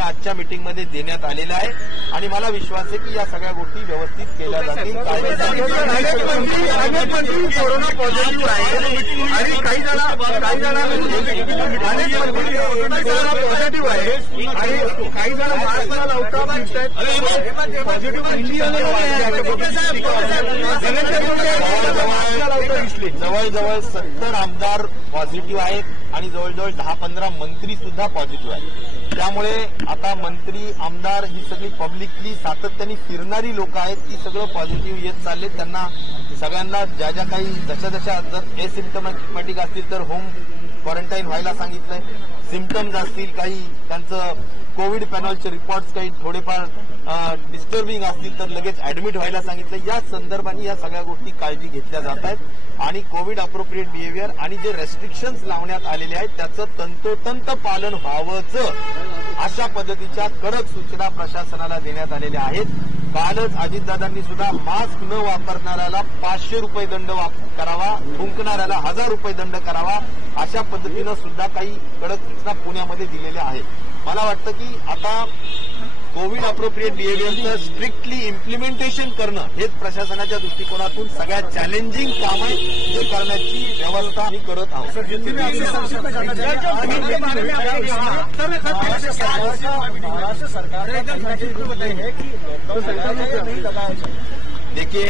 सूचना आजच्या मीटिंगमध्ये देण्यात आलेल्या आहे आणि मला विश्वास आहे की या सगळ्या गोष्टी व्यवस्थित केल्या जातील. कोरोना पॉझिटिव्ह आहे आणि काही पॉझिटिव्ह आहे आणि काही जण मास्क न लावता जवळजवळ 70 आमदार पॉझिटिव्ह आहेत आणि जवळजवळ 10-15 मंत्री सुद्धा पॉझिटिव्ह आहेत. त्यामुळे आता मंत्री आमदार ही सगळी पब्लिकली सातत्याने फिरणारी लोक आहेत ती सगळं पॉझिटिव्ह येत चालले. त्यांना सगळ्यांना ज्या ज्या काही जशा जर एसिम्टमॅटिक असतील तर होम क्वारंटाईन व्हायला सांगितलंय. सिम्पटम्स असतील काही त्यांचं कोविड पॅनलचे रिपोर्ट्स काही थोडेफार डिस्टर्बिंग असतील तर लगेच ऍडमिट व्हायला सांगितलं. या संदर्भाने या सगळ्या गोष्टी काळजी घेतल्या जात आहेत आणि कोविड अप्रोप्रिएट बिहेवियर आणि जे रेस्ट्रिक्शन्स लावण्यात आलेले आहेत त्याचं तंतोतंत पालन व्हावंच अशा पद्धतीच्या कडक सूचना प्रशासनाला देण्यात आलेल्या आहेत. कालच अजितदादांनी सुद्धा मास्क न वापरणाऱ्याला 500 रुपये दंड करावा, थुंकणाऱ्याला 1000 रुपये दंड करावा अशा पद्धतीनं सुद्धा काही कडक सूचना पुण्यामध्ये दिलेल्या आहेत. मला वाटतं की आता कोविड अप्रोप्रिएट बिहेवियरचं स्ट्रिक्टली इम्प्लिमेंटेशन करणं हेच प्रशासनाच्या दृष्टिकोनातून सगळ्यात चॅलेंजिंग काम आहे जे करण्याची व्यवस्था आम्ही करत आहोत. देखिए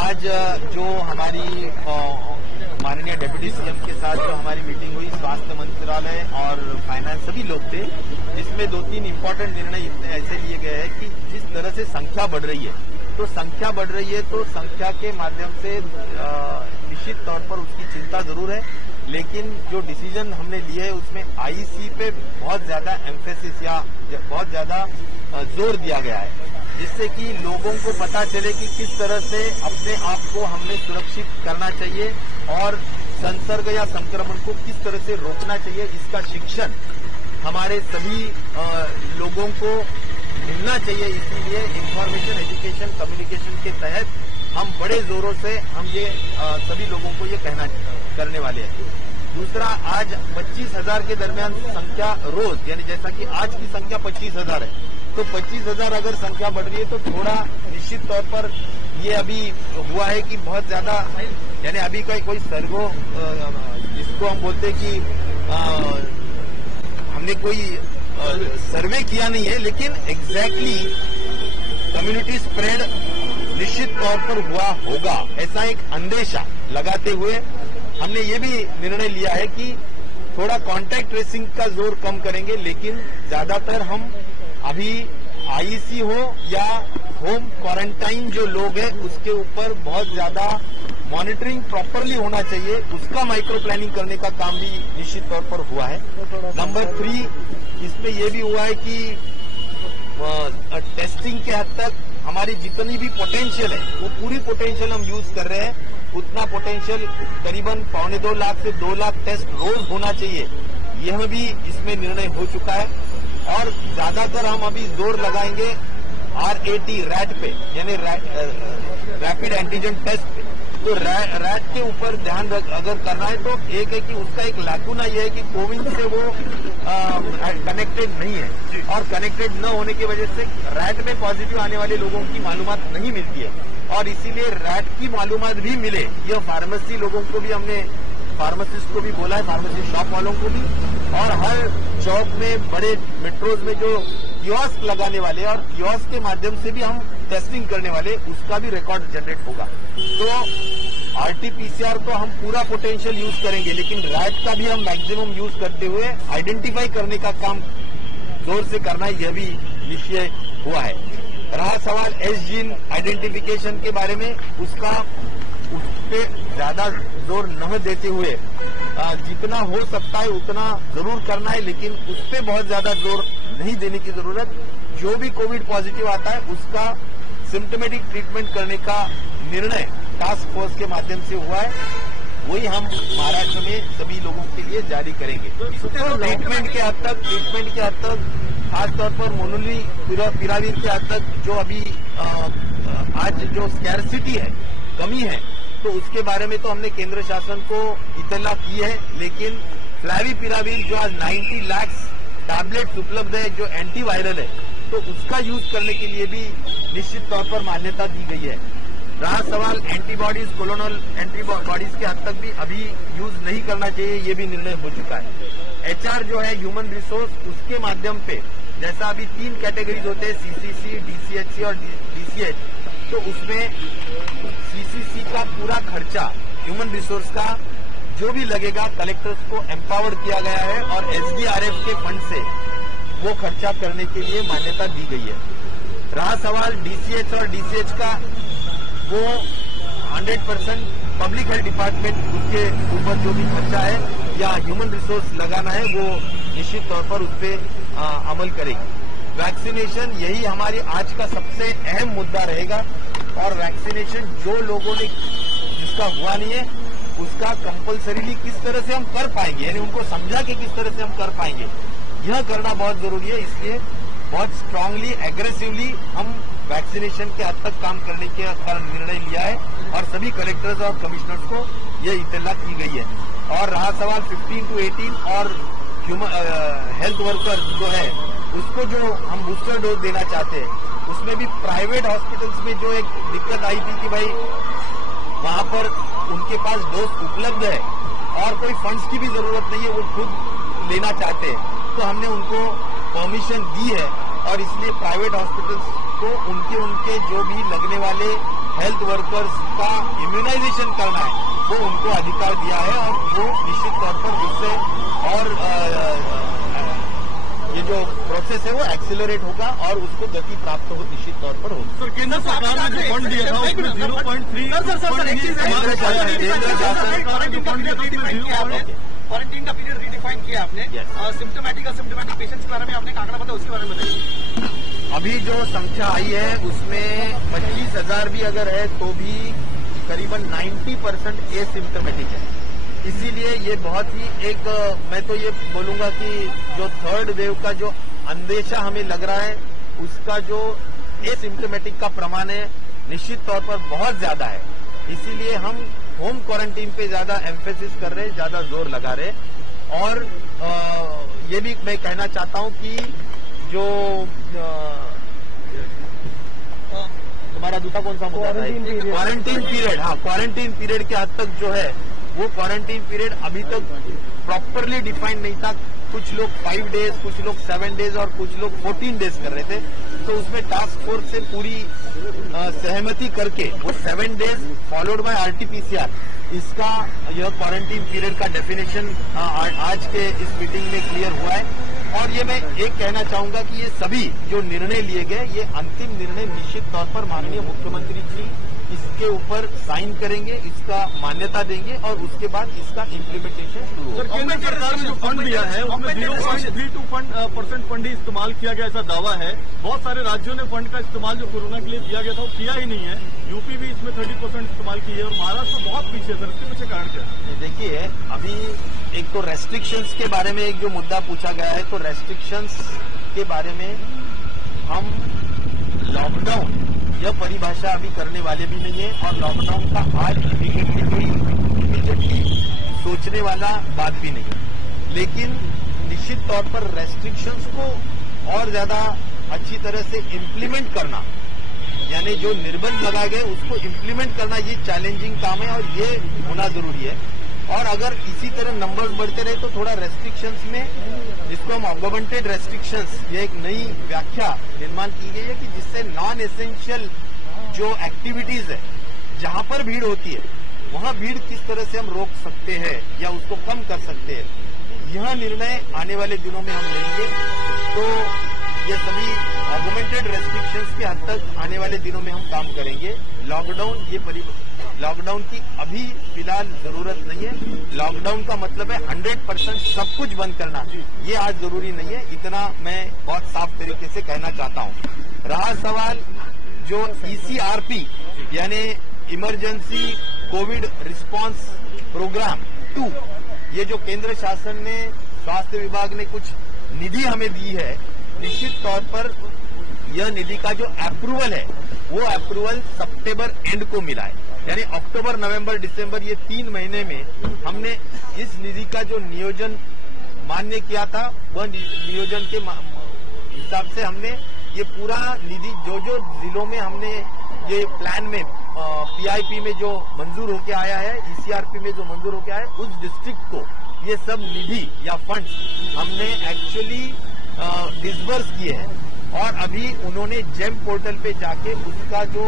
आज जो हमारी माननीय डिप्टी सीएम के साथ जो हमारी मीटिंग हुई स्वास्थ्य मंत्रालय और फाइनेंस सभी लोग थे जिसमें 2-3 इम्पोर्टेंट निर्णय ऐसे लिए गए हैं कि जिस तरह से संख्या बढ़ रही है तो संख्या के माध्यम से निश्चित तौर पर उसकी चिंता जरूर है, लेकिन जो डिसीजन हमने लिए है उसमें आईसी पे बहुत ज्यादा एम्फेसिस या बहुत ज्यादा जोर दिया गया है जिससे कि लोगों को पता चले कि किस तरह से अपने आप को हमने सुरक्षित करना चाहिए और संसर्ग या संक्रमण को किस तरह से रोकना चाहिए इसका शिक्षण हमारे सभी लोगों को मिलना चाहिए. इसीलिए इंफॉर्मेशन एजुकेशन कम्युनिकेशन के तहत हम बड़े जोरों से हम ये सभी लोगों को ये कहना करने वाले हैं. दूसरा, आज 25,000 के दरमियान संख्या रोज यानी जैसा कि आज की संख्या 25,000 है तो 25,000 अगर संख्या बढ़ रही है तो थोड़ा निश्चित तौर पर ये अभी हुआ है कि बहुत ज्यादा यानी अभी कोई सर्वो जिसको हम बोलते हैं कि हमने कोई सर्वे किया नहीं है, लेकिन एग्जैक्टली कम्युनिटी स्प्रेड निश्चित तौर पर हुआ होगा ऐसा एक अंदेशा लगाते हुए हमने ये भी निर्णय लिया है कि थोड़ा कांटेक्ट ट्रेसिंग का जोर कम करेंगे, लेकिन ज्यादातर हम अभी आईसी हो या होम क्वारंटाइन जो लोग हैं उसके ऊपर बहुत ज्यादा मॉनिटरिंग प्रॉपरली होना चाहिए, उसका माइक्रो प्लानिंग करने का काम भी निश्चित तौर पर हुआ है. नंबर 3, इसमें यह भी हुआ है कि टेस्टिंग के हद तक हमारी जितनी भी पोटेंशियल है वो पूरी पोटेंशियल हम यूज कर रहे हैं. उतना पोटेंशियल करीबन 1.25 लाख से 2 लाख टेस्ट रोज होना चाहिए, यह भी इसमें निर्णय हो चुका है. और ज्यादातर हम अभी जोर लगाएंगे रैट पे यानी रैपिड एंटीजन टेस्ट पे. तो रैट के ऊपर ध्यान अगर करना है तो एक है कि उसका एक लाकुना यह है कि कोविन से वो कनेक्टेड नहीं है और कनेक्टेड न होने की वजह से रैट में पॉजिटिव आने वाले लोगों की मालूमात नहीं मिलती है और इसीलिए रैट की मालूमात भी मिले. यह फार्मेसी लोगों को भी हमने फार्मासिस्ट को भी बोला है, फार्मेसी शॉप वालों को भी, और हर चौक में बड़े मेट्रोज में जो कियोस्क लगाने वाले और कियोस्क के माध्यम से भी हम टेस्टिंग करने वाले उसका भी रिकॉर्ड जनरेट होगा. तो आरटीपीसीआर तो हम पूरा पोटेंशियल यूज करेंगे, लेकिन रैट का भी हम मैक्सिमम यूज करते हुए आइडेंटिफाई करने का काम जोर से करना यह भी निश्चय हुआ है. रहा सवाल एस जीन आइडेंटिफिकेशन के बारे में, उस पे ज्यादा जोर न देते हुए जितना हो सकता है उतना जरूर करना है, लेकिन उस पे बहुत ज्यादा जोर नहीं देने की जरूरत. जो भी कोविड पॉजिटिव आता है उसका सिम्टोमेटिक ट्रीटमेंट करने का निर्णय टास्क फोर्स के माध्यम से हुआ है, वही हम महाराष्ट्र में सभी लोगों के लिए जारी करेंगे. ट्रीटमेंट के हद तक खासतौर पर मोनोली पिरावीर के हद तक जो अभी आज जो स्कैरसिटी है, कमी है, तो उसके बारे में तो हमने केंद्र शासन को इतला की है, लेकिन फ्लैवीपिराविर जो आज 90 लाख टैबलेट्स उपलब्ध है जो एंटीवायरल है, तो उसका यूज करने के लिए भी निश्चित तौर पर मान्यता दी गई है। रहा सवाल एंटीबॉडीज, कोलोनल एंटीबॉडीज के हद तक भी अभी यूज नहीं करना चाहिए, ये भी निर्णय हो चुका है। HR जो है ह्यूमन रिसोर्स, उसके माध्यम पे जैसा अभी 3 कैटेगरीज होते हैं, CCC, DCHC और DCH, तो उसमें CCC का पूरा खर्चा ह्यूमन रिसोर्स का जो भी लगेगा कलेक्टर्स को एम्पावर्ड किया गया है और SDRF के फंड से वो खर्चा करने के लिए मान्यता दी गई है। रहा सवाल DCH और DCH का, वो 100% पब्लिक हेल्थ डिपार्टमेंट उसके ऊपर जो भी खर्चा है या ह्यूमन रिसोर्स लगाना है वो निश्चित तौर पर उस पर अमल करेगी। वैक्सीनेशन यही हमारी आज का सबसे अहम मुद्दा रहेगा और वैक्सीनेशन जो लोगों ने जिसका हुआ नहीं है उसका कंपलसरीली किस तरह से हम कर पाएंगे, यानी उनको समझा के किस तरह से हम कर पाएंगे, यह करना बहुत जरूरी है। इसलिए बहुत स्ट्रांगली, एग्रेसिवली हम वैक्सीनेशन के हद तक काम करने के निर्णय लिया है और सभी कलेक्टर्स और कमिश्नर्स को यह इत्तला की गई है। और रहा सवाल 15 to 18 और हेल्थ वर्कर जो है उसको जो हम बूस्टर डोज देना चाहते हैं, उसमें भी प्राइवेट हॉस्पिटल्स में जो एक दिक्कत आई थी कि भाई वहां पर उनके पास डोज उपलब्ध है और कोई फंड्स की भी जरूरत नहीं है, वो खुद लेना चाहते हैं, तो हमने उनको परमिशन दी है और इसलिए प्राइवेट हॉस्पिटल्स को उनके जो भी लगने वाले हेल्थ वर्कर्स का इम्यूनाइजेशन करना है वो उनको अधिकार दिया है और वो निश्चित तौर पर उससे और ये जो प्रोसेस है वो एक्सिलरेट होगा और उसको गति प्राप्त हो निश्चित तौर पर होगी। सर, केंद्र सरकार ने जो फंड दिया था उसमें 0.3 क्वारंटीन का पीरियड रीडिफाइन किया आपने, सिम्टोमेटिक असिम्टोमेटिक पेशेंट्स के बारे में आपने आंकड़ा पता, उसके बारे में बताइए। अभी जो संख्या आई है उसमें 25,000 भी अगर है तो भी करीबन 90% एसिम्टोमेटिक है। इसीलिए ये बहुत ही एक, मैं तो ये बोलूंगा कि जो थर्ड वेव का जो अंदेशा हमें लग रहा है उसका जो एसिम्टोमेटिक का प्रमाण है निश्चित तौर पर बहुत ज्यादा है। इसीलिए हम होम क्वारंटीन पे ज्यादा एम्फेसिस कर रहे हैं, ज्यादा जोर लगा रहे हैं। और ये भी मैं कहना चाहता हूं कि जो तुम्हारा दूसरा कौन सा मुद्दा था? क्वारंटीन पीरियड, हाँ, क्वारंटीन पीरियड के हद तक जो है वो क्वारंटीन पीरियड अभी तक प्रॉपरली डिफाइंड नहीं था। कुछ लोग 5 डेज, कुछ लोग 7 डेज और कुछ लोग 14 डेज कर रहे थे, तो उसमें टास्क फोर्स से पूरी सहमति करके वो 7 डेज फॉलोड बाय RT-PCR, इसका यह क्वारंटीन पीरियड का डेफिनेशन आज के इस मीटिंग में क्लियर हुआ है। और ये मैं एक कहना चाहूंगा कि ये सभी जो निर्णय लिए गए, ये अंतिम निर्णय निश्चित तौर पर माननीय मुख्यमंत्री जी इसके ऊपर साइन करेंगे, इसका मान्यता देंगे और उसके बाद इसका इम्प्लीमेंटेशन शुरू होगा। सर, केंद्र सरकार ने जो फंड दिया है उसमें 0.32% फंड ही इस्तेमाल किया गया, ऐसा दावा है। बहुत सारे राज्यों ने फंड का इस्तेमाल जो कोरोना के लिए दिया गया था वो किया ही नहीं है। यूपी भी इसमें 30% इस्तेमाल की है और महाराष्ट्र बहुत पीछे है। सर, इसके पीछे कारण क्या है? देखिए, अभी एक तो रेस्ट्रिक्शंस के बारे में एक जो मुद्दा पूछा गया है, तो रेस्ट्रिक्शंस के बारे में हम लॉकडाउन यह परिभाषा अभी करने वाले भी नहीं है और लॉकडाउन का आज इमीडिएटली सोचने वाला बात भी नहीं। लेकिन निश्चित तौर पर रेस्ट्रिक्शंस को और ज्यादा अच्छी तरह से इम्प्लीमेंट करना, यानी जो निर्बंध लगाए गए उसको इम्प्लीमेंट करना, ये चैलेंजिंग काम है और ये होना जरूरी है। और अगर इसी तरह नंबर्स बढ़ते रहे तो थोड़ा रेस्ट्रिक्शंस में, जिसको हम ऑगमेंटेड रेस्ट्रिक्शंस, ये एक नई व्याख्या निर्माण की गई है कि जिससे नॉन एसेंशियल जो एक्टिविटीज है, जहां पर भीड़ होती है वहां भीड़ किस तरह से हम रोक सकते हैं या उसको कम कर सकते हैं, यह निर्णय आने वाले दिनों में हम लेंगे। तो ये सभी ऑगमेंटेड रेस्ट्रिक्शंस के हद तक आने वाले दिनों में हम काम करेंगे। लॉकडाउन की अभी फिलहाल जरूरत नहीं है। लॉकडाउन का मतलब है 100% सब कुछ बंद करना, ये आज जरूरी नहीं है। इतना मैं बहुत साफ तरीके से कहना चाहता हूं। रहा सवाल जो ECRP यानी इमरजेंसी कोविड रिस्पांस प्रोग्राम 2, ये जो केंद्र शासन ने, स्वास्थ्य विभाग ने कुछ निधि हमें दी है, निश्चित तौर पर यह निधि का जो अप्रूवल है वो अप्रूवल सितंबर एंड को मिला है। यानी अक्टूबर, नवंबर, दिसंबर, ये 3 महीने में हमने इस निधि का जो नियोजन मान्य किया था, वह नियोजन के हिसाब से हमने ये पूरा निधि जो जिलों में हमने ये प्लान में पीआईपी में जो मंजूर होके आया है, ईसीआरपी में जो मंजूर होके आया है, उस डिस्ट्रिक्ट को ये सब निधि या फंड्स हमने एक्चुअली डिसबर्स किए हैं। और अभी उन्होंने जेम पोर्टल पे जाके उसका जो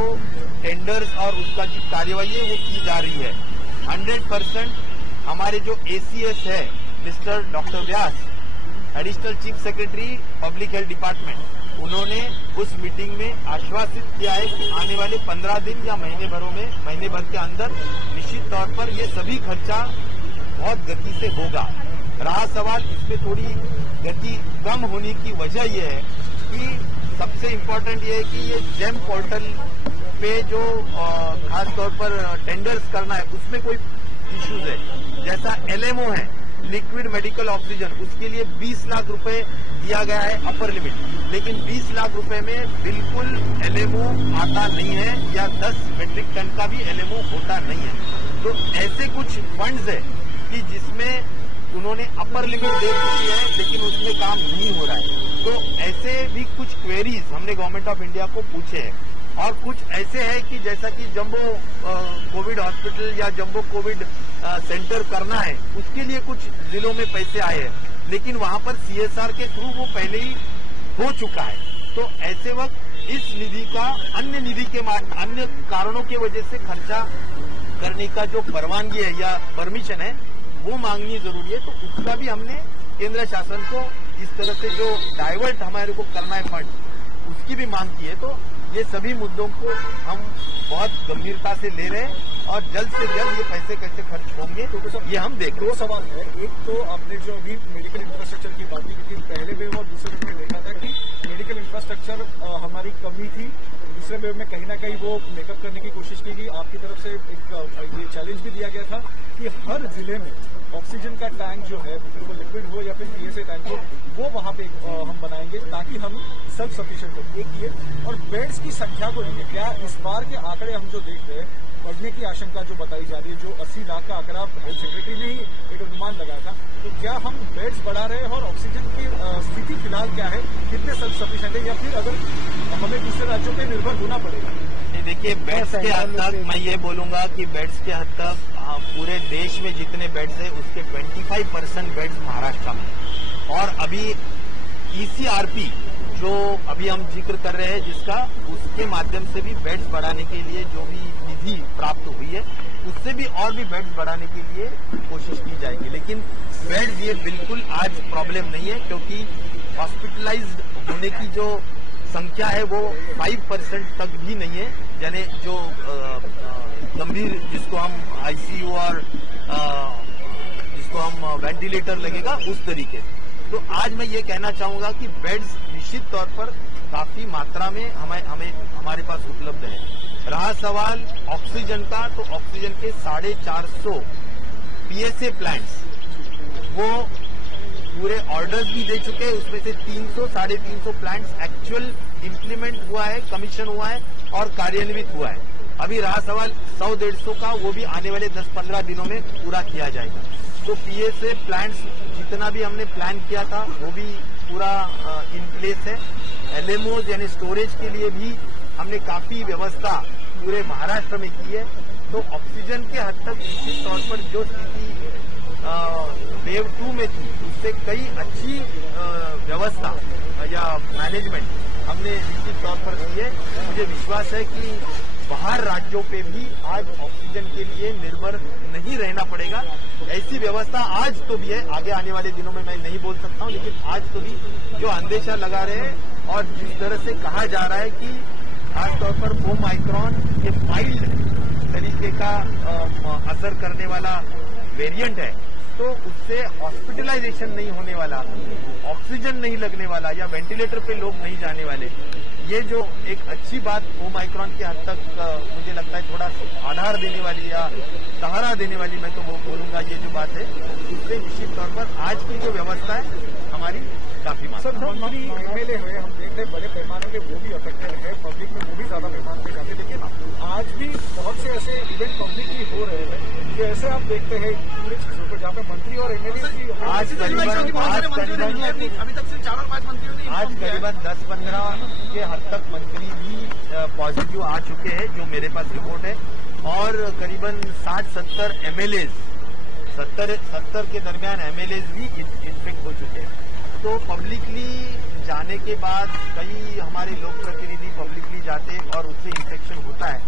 टेंडर्स और उसका जो कार्यवाही है वो की जा रही है। 100% हमारे जो एसीएस है mister doctor Vyas, additional chief secretary public health department, उन्होंने उस मीटिंग में आश्वासित किया है कि आने वाले 15 दिन या महीने भर के अंदर निश्चित तौर पर ये सभी खर्चा बहुत गति से होगा। रहा सवाल इसमें थोड़ी गति कम होने की वजह यह है कि सबसे इम्पोर्टेंट ये है कि ये जेम पोर्टल पे जो खास तौर पर टेंडर्स करना है उसमें कोई इश्यूज है। जैसा एलएमओ है, लिक्विड मेडिकल ऑक्सीजन, उसके लिए 20 लाख रुपए दिया गया है अपर लिमिट, लेकिन 20 लाख रुपए में बिल्कुल एलएमओ आता नहीं है या 10 मेट्रिक टन का भी एलएमओ होता नहीं है। तो ऐसे कुछ फंड्स है कि जिसमें उन्होंने अपर लिमिट दे चुकी है लेकिन उसमें काम नहीं हो रहा है। तो ऐसे भी कुछ क्वेरीज हमने गवर्नमेंट ऑफ इंडिया को पूछे हैं। और कुछ ऐसे है कि जैसा कि जम्बो कोविड हॉस्पिटल या जम्बो कोविड सेंटर करना है, उसके लिए कुछ जिलों में पैसे आए हैं, लेकिन वहां पर सीएसआर के थ्रू वो पहले ही हो चुका है। तो ऐसे वक्त इस निधि का अन्य कारणों की वजह से खर्चा करने का जो परवानगी है या परमिशन है वो मांगनी जरूरी है। तो उसका भी हमने केंद्र शासन को इस तरह से जो डाइवर्ट हमारे को करना है फंड, उसकी भी मांग की है। तो ये सभी मुद्दों को हम बहुत गंभीरता से ले रहे हैं और जल्द से जल्द ये पैसे कैसे खर्च होंगे तो ये हम देख रहे हैं। दो सवाल है, एक तो आपने जो अभी मेडिकल इंफ्रास्ट्रक्चर की बात की थी, पहले वेव और दूसरे वेव में देखा था कि मेडिकल इंफ्रास्ट्रक्चर हमारी कमी थी, दूसरे वेव में कहीं ना कहीं वो मेकअप करने की कोशिश की गई। आपकी तरफ से एक ये चैलेंज भी दिया गया था कि हर जिले में ऑक्सीजन का टैंक जो है, वो लिक्विड हो या फिर पीएसए टैंक हो, वो वहां पे हम बनाएंगे ताकि हम सेल्फ सफिशिएंट हो। एक ये, और बेड्स की संख्या को लेकर क्या इस बार के आंकड़े हम जो देख रहे हैं, बढ़ने की आशंका जो बताई जा रही है, जो 80 लाख का आंकड़ा हेल्थ सेक्रेटरी ने ही एक अनुमान लगाया था, तो क्या हम बेड्स बढ़ा रहे हैं और ऑक्सीजन की स्थिति फिलहाल क्या है, कितने सेल्फ सफिशिएंट है, या फिर अगर हमें दूसरे राज्यों पर निर्भर होना पड़ेगा? देखिए, बेड्स के हद तक मैं ये बोलूंगा कि बेड्स के हद तक पूरे देश में जितने बेड्स है उसके 25% बेड्स महाराष्ट्र में, और अभी ईसीआरपी जो अभी हम जिक्र कर रहे हैं जिसका, उसके माध्यम से भी बेड्स बढ़ाने के लिए जो भी निधि प्राप्त हुई है उससे भी और भी बेड्स बढ़ाने के लिए कोशिश की जाएगी। लेकिन बेड्स ये बिल्कुल आज प्रॉब्लम नहीं है, क्योंकि हॉस्पिटलाइज्ड होने की जो संख्या है वो 5% तक भी नहीं है, यानी जो गंभीर जिसको हम आईसीयू और जिसको हम वेंटिलेटर लगेगा उस तरीके। तो आज मैं ये कहना चाहूंगा कि बेड्स निश्चित तौर पर काफी मात्रा में हमारे पास उपलब्ध है। रहा सवाल ऑक्सीजन का, तो ऑक्सीजन के 450 पीएसए प्लांट्स वो पूरे ऑर्डर्स भी दे चुके हैं, उसमें से 300-350 प्लांट्स एक्चुअल इम्प्लीमेंट हुआ है, कमीशन हुआ है और कार्यान्वित हुआ है। अभी रहा सवाल 100-150 का, वो भी आने वाले 10-15 दिनों में पूरा किया जाएगा। तो पीएसए प्लांट्स जितना भी हमने प्लान किया था वो भी पूरा इन प्लेस है। एलएमओज यानी स्टोरेज के लिए भी हमने काफी व्यवस्था पूरे महाराष्ट्र में की है। तो ऑक्सीजन के हद तक निश्चित तौर पर जो स्थिति वेव 2 में थी उससे कई अच्छी व्यवस्था या मैनेजमेंट हमने निश्चित तौर पर की है। मुझे विश्वास है कि बाहर राज्यों पे भी आज ऑक्सीजन के लिए निर्भर नहीं रहना पड़ेगा। ऐसी व्यवस्था आज तो भी है, आगे आने वाले दिनों में मैं नहीं बोल सकता हूं, लेकिन आज तो भी जो अंदेशा लगा रहे हैं और जिस तरह से कहा जा रहा है कि खासतौर पर ओमाइक्रॉन ये माइल्ड तरीके का असर करने वाला वेरिएंट है, तो उससे हॉस्पिटलाइजेशन नहीं होने वाला, ऑक्सीजन नहीं लगने वाला या वेंटिलेटर पे लोग नहीं जाने वाले, ये जो एक अच्छी बात ओमाइक्रॉन के हद तक मुझे लगता है थोड़ा आधार देने वाली या सहारा देने वाली, मैं तो वो बोलूंगा ये जो बात है, उससे निश्चित तौर पर आज की जो व्यवस्था है हमारी काफी मंत्री एमएलए है, हम देख रहे हैं बड़े पैमाने पे वो भी अफेक्टेड है, पब्लिक में वो भी ज्यादा पैमाने पे जाते हैं, लेकिन आज भी बहुत से ऐसे इवेंट पब्लिकली हो रहे हैं, जो ऐसे आप देखते हैं पूरे चीजों को जहाँ पे मंत्री और एमएलए की आज 15 के हद तक मंत्री भी पॉजिटिव आ चुके हैं, जो मेरे पास रिपोर्ट है, और करीबन 60-70 एमएलए 70 के दरमियान एमएलए भी इन्फेक्ट हो चुके हैं। तो पब्लिकली जाने के बाद कई हमारे लोक प्रतिनिधि पब्लिकली जाते हैं और उससे इन्फेक्शन होता है।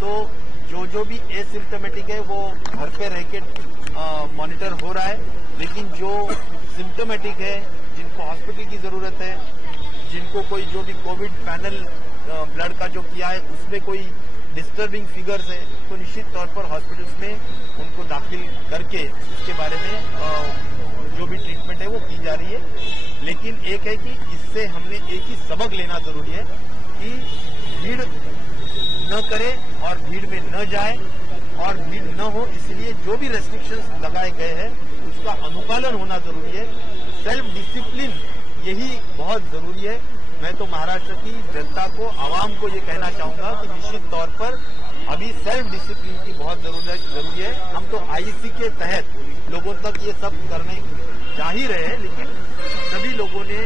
तो जो भी एसिम्टोमेटिक है वो घर पे रह के मॉनिटर हो रहा है, लेकिन जो सिम्टोमेटिक है, जिनको हॉस्पिटल की जरूरत है, जिनको कोई जो भी कोविड पैनल ब्लड का जो किया है उसमें कोई डिस्टर्बिंग फिगर्स है, तो निश्चित तौर पर हॉस्पिटल्स में उनको दाखिल करके उसके बारे में जो भी ट्रीटमेंट है वो की जा रही है। लेकिन एक है कि इससे हमने एक ही सबक लेना जरूरी है कि भीड़ न करे और भीड़ में न जाए और भीड़ न हो, इसलिए जो भी रेस्ट्रिक्शंस लगाए गए हैं उसका अनुपालन होना जरूरी है। सेल्फ डिसिप्लिन यही बहुत जरूरी है। मैं तो महाराष्ट्र की जनता को, आवाम को ये कहना चाहूंगा कि निश्चित तौर पर अभी सेल्फ डिसिप्लिन की बहुत जरूरी है। हम तो आईसी के तहत लोगों तक ये सब करने जा ही रहे हैं, लेकिन सभी लोगों ने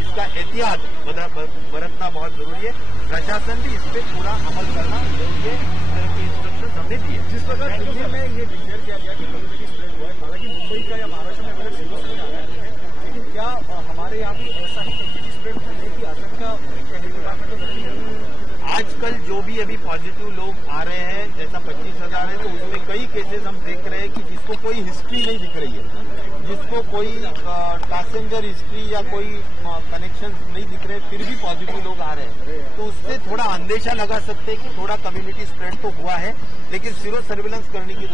इसका एहतियात बरतना बहुत जरूरी है। प्रशासन भी इस पर पूरा अमल करना जरूरी है। इस तरह के इंस्ट्रक्शन हमने दिए। जिस प्रकार दिल्ली में ये डिक्लेयर किया गया कि कम्युनिटी स्प्रेड हुआ है, हालांकि मुंबई का या महाराष्ट्र में अलग सिंगल आ रहा है, लेकिन क्या हमारे यहाँ भी ऐसा ही कम्युनिटी स्प्रेड होने की आशंका कहने की बात तो नहीं है? आजकल जो भी अभी पॉजिटिव लोग आ रहे हैं, जैसा 25,000 है, तो उसमें कई केसेस हम देख रहे हैं कि जिसको कोई हिस्ट्री नहीं दिख रही है, जिसको कोई पैसेंजर हिस्ट्री या कोई कनेक्शन नहीं दिख रहे, फिर भी पॉजिटिव लोग आ रहे हैं। तो उससे थोड़ा अंदेशा लगा सकते हैं कि थोड़ा कम्युनिटी स्प्रेड तो हुआ है, लेकिन सीरो सर्विलेंस करने की